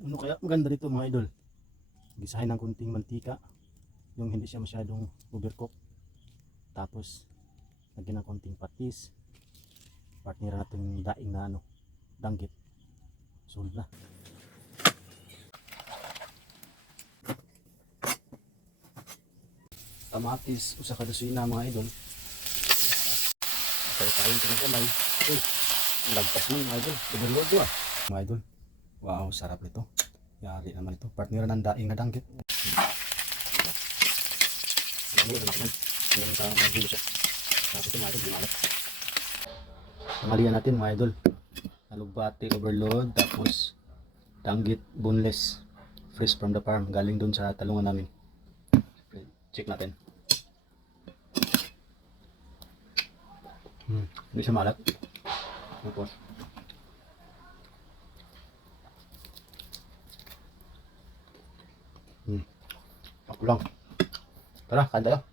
Ano kaya maganda dito mga idol? Gisahin ng kunting mantika. Yung hindi siya masyadong overcook. Tapos, lagyan ng kunting patis. Partner natin yung daing na ano, danggit. Solid na. Kamatis, usa ka dosina mga idol. Pero tayo ng kamay. Uy, lagpas mo mga idol. Overload ko ah. Mga idol, wow, sarap nito. Yari naman ito. Partner ng daing na danggit. Pangalian natin mga idol. Alugbati overload, tapos danggit boneless, fresh from the farm, galing dun sa talungan namin. Check natin. Hindi siya malat. Tapos ako lang. Tara, kain tayo.